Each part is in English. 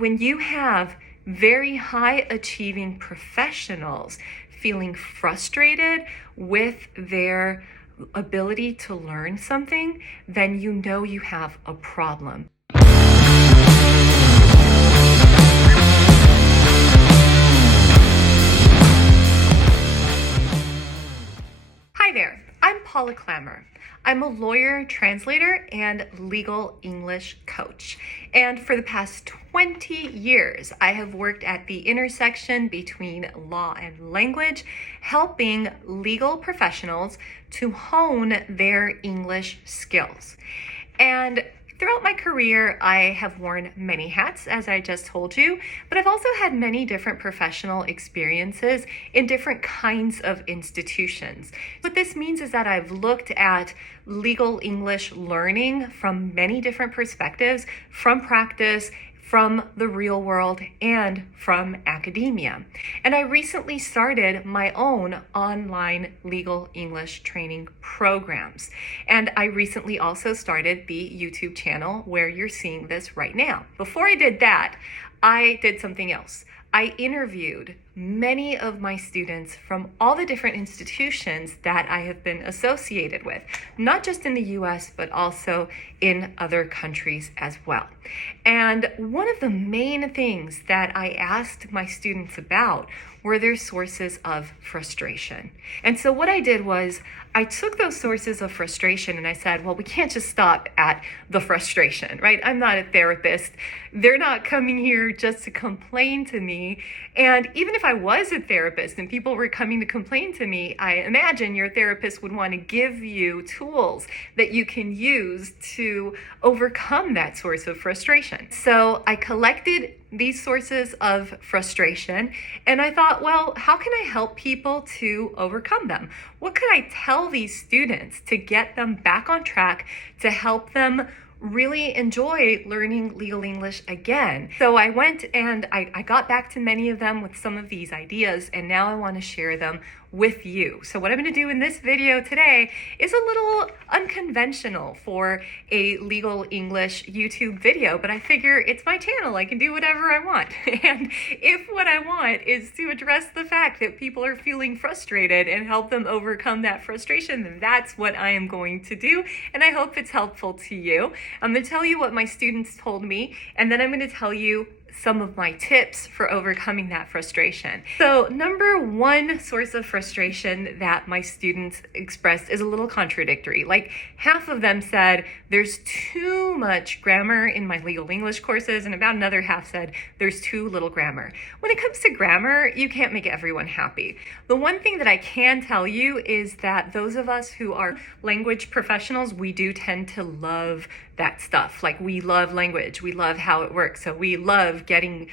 When you have very high achieving professionals feeling frustrated with their ability to learn something, then you know you have a problem. Hi there, I'm Paula Clammer. I'm a lawyer, translator, and legal English coach. And for the past 20 years, I have worked at the intersection between law and language, helping legal professionals to hone their English skills. And throughout my career, I have worn many hats, as I just told you, but I've also had many different professional experiences in different kinds of institutions. What this means is that I've looked at legal English learning from many different perspectives, from practice, from the real world, and from academia. And I recently started my own online legal English training programs. And I recently also started the YouTube channel where you're seeing this right now. Before I did that, I did something else. I interviewed many of my students from all the different institutions that I have been associated with, not just in the US, but also in other countries as well. And one of the main things that I asked my students about were their sources of frustration. And so what I did was I took those sources of frustration and I said, well, we can't just stop at the frustration, right? I'm not a therapist. They're not coming here just to complain to me. And even if I was a therapist and people were coming to complain to me, I imagine your therapist would want to give you tools that you can use to overcome that source of frustration. So I collected these sources of frustration and I thought, well, how can I help people to overcome them? What could I tell these students to get them back on track, to help them really enjoy learning legal English again? So I went and I got back to many of them with some of these ideas, and now I want to share them with you. So what I'm going to do in this video today is a little unconventional for a legal English YouTube video, but I figure it's my channel. I can do whatever I want. And if what I want is to address the fact that people are feeling frustrated and help them overcome that frustration, then that's what I am going to do. And I hope it's helpful to you. I'm going to tell you what my students told me, and then I'm going to tell you some of my tips for overcoming that frustration. So number one source of frustration that my students expressed is a little contradictory. Like half of them said there's too much grammar in my legal English courses, and about another half said there's too little grammar. When it comes to grammar, you can't make everyone happy. The one thing that I can tell you is that those of us who are language professionals, we do tend to love that stuff. Like we love language, we love how it works. So we love getting,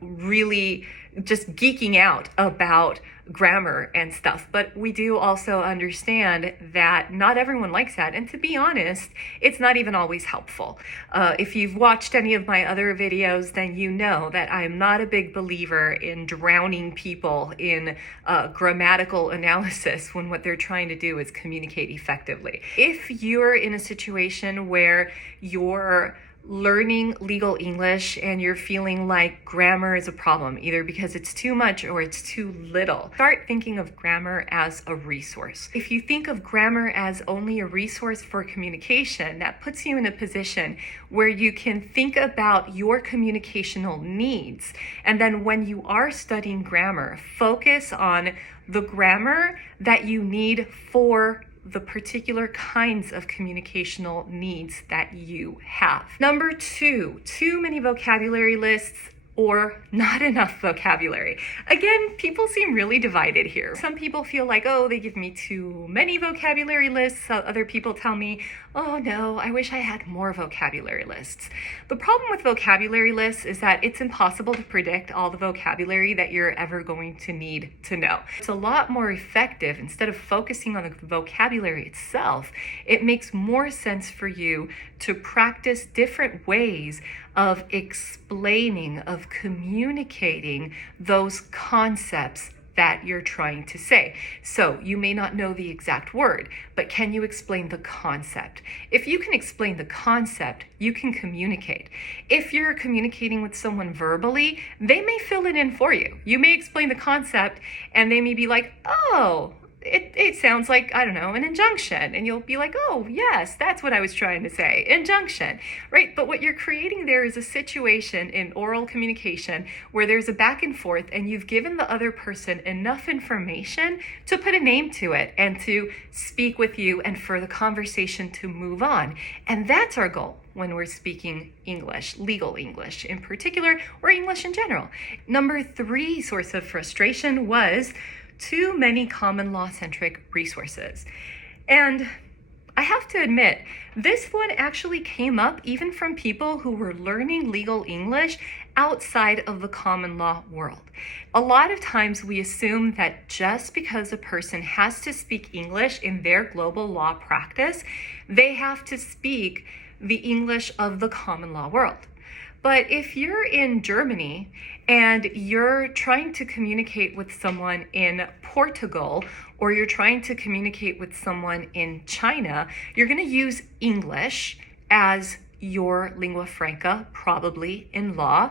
really just geeking out about grammar and stuff. But we do also understand that not everyone likes that. And to be honest, it's not even always helpful. If you've watched any of my other videos, then you know that I'm not a big believer in drowning people in grammatical analysis when what they're trying to do is communicate effectively. If you're in a situation where you're learning legal English and you're feeling like grammar is a problem, either because it's too much or it's too little, start thinking of grammar as a resource. If you think of grammar as only a resource for communication, that puts you in a position where you can think about your communicational needs. And then when you are studying grammar, focus on the grammar that you need for the particular kinds of communicational needs that you have. Number two, too many vocabulary lists or not enough vocabulary. Again, people seem really divided here. Some people feel like, oh, they give me too many vocabulary lists. Other people tell me, oh no, I wish I had more vocabulary lists. The problem with vocabulary lists is that it's impossible to predict all the vocabulary that you're ever going to need to know. It's a lot more effective. Instead of focusing on the vocabulary itself, it makes more sense for you to practice different ways of explaining, of communicating those concepts that you're trying to say. So you may not know the exact word, but can you explain the concept? If you can explain the concept, you can communicate. If you're communicating with someone verbally, they may fill it in for you. You may explain the concept and they may be like, oh, it sounds like, I don't know, an injunction. And you'll be like, oh, yes, that's what I was trying to say, injunction, right? But what you're creating there is a situation in oral communication where there's a back and forth and you've given the other person enough information to put a name to it and to speak with you and for the conversation to move on. And that's our goal when we're speaking English, legal English in particular, or English in general. Number 3 source of frustration was too many common law-centric resources. And I have to admit, this one actually came up even from people who were learning legal English outside of the common law world. A lot of times we assume that just because a person has to speak English in their global law practice, they have to speak the English of the common law world. But if you're in Germany and you're trying to communicate with someone in Portugal, or you're trying to communicate with someone in China, you're going to use English as your lingua franca, probably in law.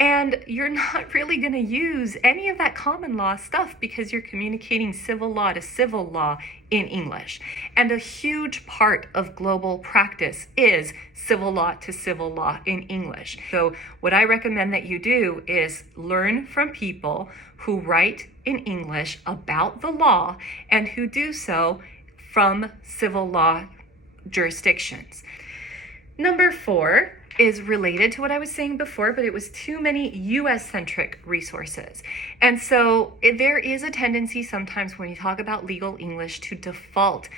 And you're not really going to use any of that common law stuff because you're communicating civil law to civil law in English. And a huge part of global practice is civil law to civil law in English. So what I recommend that you do is learn from people who write in English about the law and who do so from civil law jurisdictions. Number 4 is related to what I was saying before, but it was too many US-centric resources. And so there is a tendency sometimes when you talk about legal English to default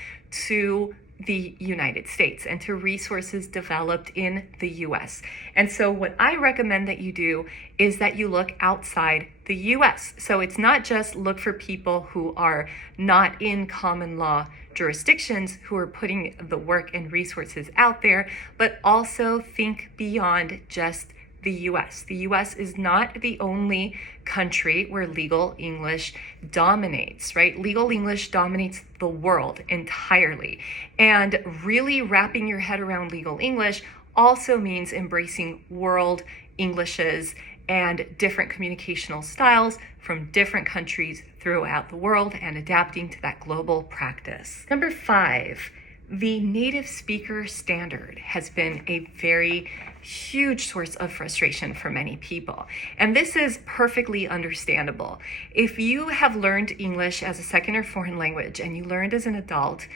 to the United States and to resources developed in the US. And so what I recommend that you do is that you look outside the US. So it's not just look for people who are not in common law jurisdictions who are putting the work and resources out there, but also think beyond just the US. The US is not the only country where legal English dominates, right? Legal English dominates the world entirely. And really wrapping your head around legal English also means embracing world Englishes and different communicational styles from different countries throughout the world and adapting to that global practice. Number 5, the native speaker standard has been a very huge source of frustration for many people. And this is perfectly understandable. If you have learned English as a second or foreign language and you learned as an adult,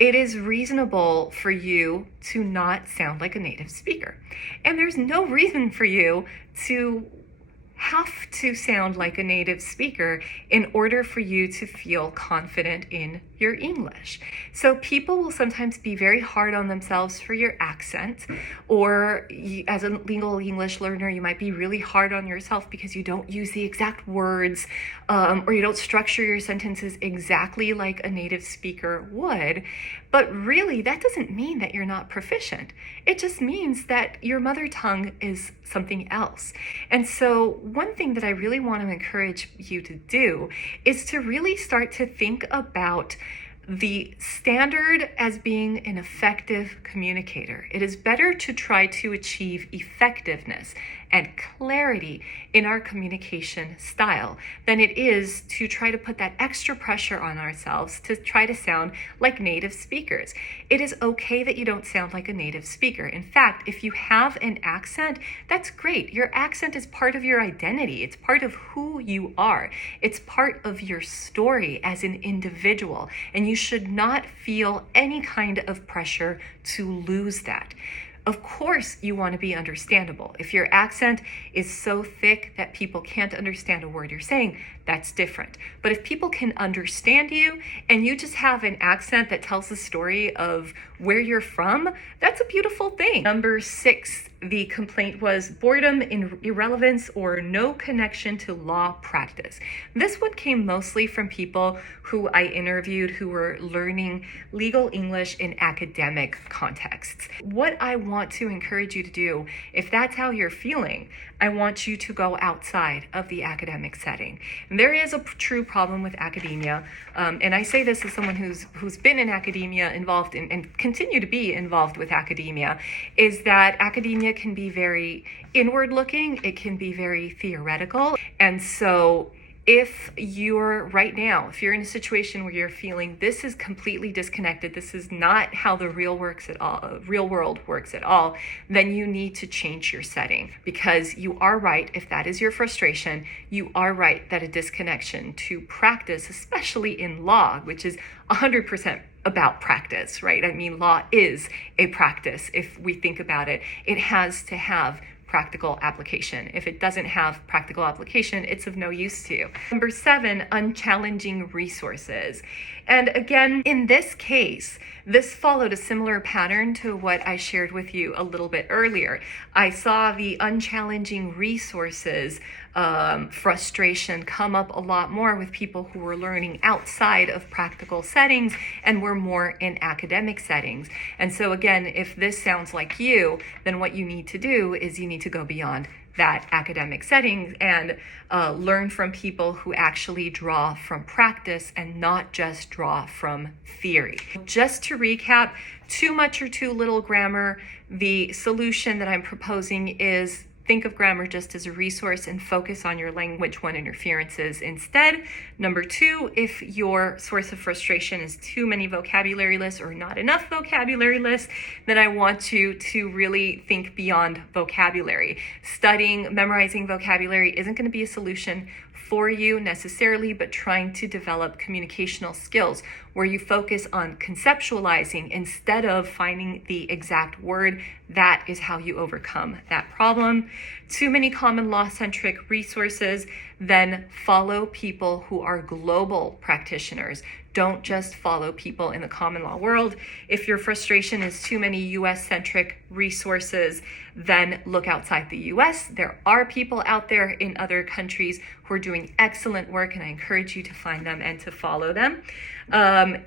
it is reasonable for you to not sound like a native speaker. And there's no reason for you to have to sound like a native speaker in order for you to feel confident in your English. So people will sometimes be very hard on themselves for your accent, or as a legal English learner, you might be really hard on yourself because you don't use the exact words, or you don't structure your sentences exactly like a native speaker would. But really, that doesn't mean that you're not proficient. It just means that your mother tongue is something else. And so one thing that I really want to encourage you to do is to really start to think about the standard as being an effective communicator. It is better to try to achieve effectiveness and clarity in our communication style than it is to try to put that extra pressure on ourselves to try to sound like native speakers. It is okay that you don't sound like a native speaker. In fact, if you have an accent, that's great. Your accent is part of your identity. It's part of who you are. It's part of your story as an individual, and you should not feel any kind of pressure to lose that. Of course, you want to be understandable. If your accent is so thick that people can't understand a word you're saying, that's different. But if people can understand you and you just have an accent that tells the story of where you're from, that's a beautiful thing. Number 6 the complaint was boredom, irrelevance, or no connection to law practice. This one came mostly from people who I interviewed who were learning legal English in academic contexts. What I want to encourage you to do, if that's how you're feeling, I want you to go outside of the academic setting. And there is a true problem with academia, and I say this as someone who's been in academia, involved in, and continue to be involved with academia, is that academia can be very inward looking, it can be very theoretical. And so if you're right now, if you're in a situation where you're feeling this is completely disconnected, this is not how the real world works at all, then you need to change your setting, because you are right. If that is your frustration, you are right that a disconnection to practice, especially in law, which is 100% about practice, right? I mean, law is a practice. If we think about it, it has to have practical application. If it doesn't have practical application, it's of no use to you. Number 7, unchallenging resources. And again, in this case, this followed a similar pattern to what I shared with you a little bit earlier. I saw the unchallenging resources frustration come up a lot more with people who were learning outside of practical settings and were more in academic settings. And so again, if this sounds like you, then what you need to do is you need to go beyond that academic setting and learn from people who actually draw from practice and not just draw from theory. Just to recap, too much or too little grammar, the solution that I'm proposing is think of grammar just as a resource and focus on your language one interferences instead. Number 2, if your source of frustration is too many vocabulary lists or not enough vocabulary lists, then I want you to really think beyond vocabulary. Studying, memorizing vocabulary isn't going to be a solution for you necessarily, but trying to develop communicational skills where you focus on conceptualizing instead of finding the exact word. That is how you overcome that problem. Too many common law-centric resources, then follow people who are global practitioners. Don't just follow people in the common law world. If your frustration is too many US-centric resources, then look outside the US. There are people out there in other countries who are doing excellent work, and I encourage you to find them and to follow them.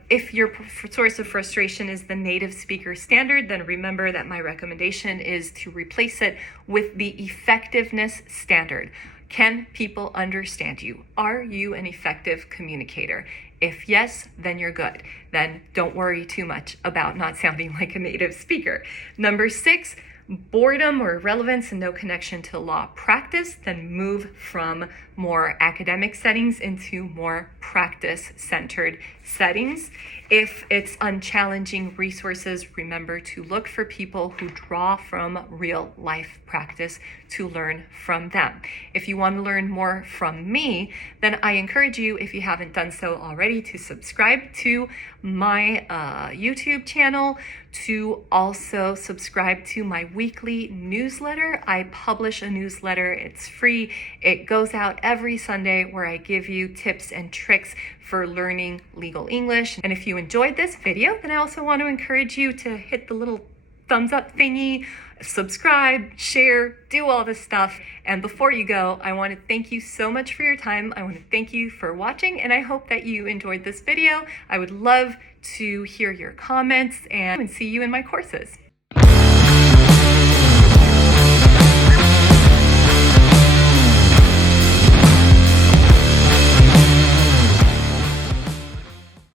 If your source of frustration is the native speaker standard, then remember that my recommendation is to replace it with the effectiveness standard. Can people understand you? Are you an effective communicator? If yes, then you're good. Then don't worry too much about not sounding like a native speaker. Number 6, boredom or irrelevance and no connection to law practice, then move from more academic settings into more practice-centered settings. If it's unchallenging resources, remember to look for people who draw from real life practice to learn from them. If you want to learn more from me, then I encourage you, if you haven't done so already, to subscribe to my YouTube channel, to also subscribe to my weekly newsletter. I publish a newsletter. It's free. It goes out every Sunday where I give you tips and tricks for learning legal English. And if you enjoyed this video, then I also want to encourage you to hit the little thumbs up thingy, subscribe, share, do all this stuff. And before you go, I want to thank you so much for your time. I want to thank you for watching, and I hope that you enjoyed this video. I would love to hear your comments and see you in my courses.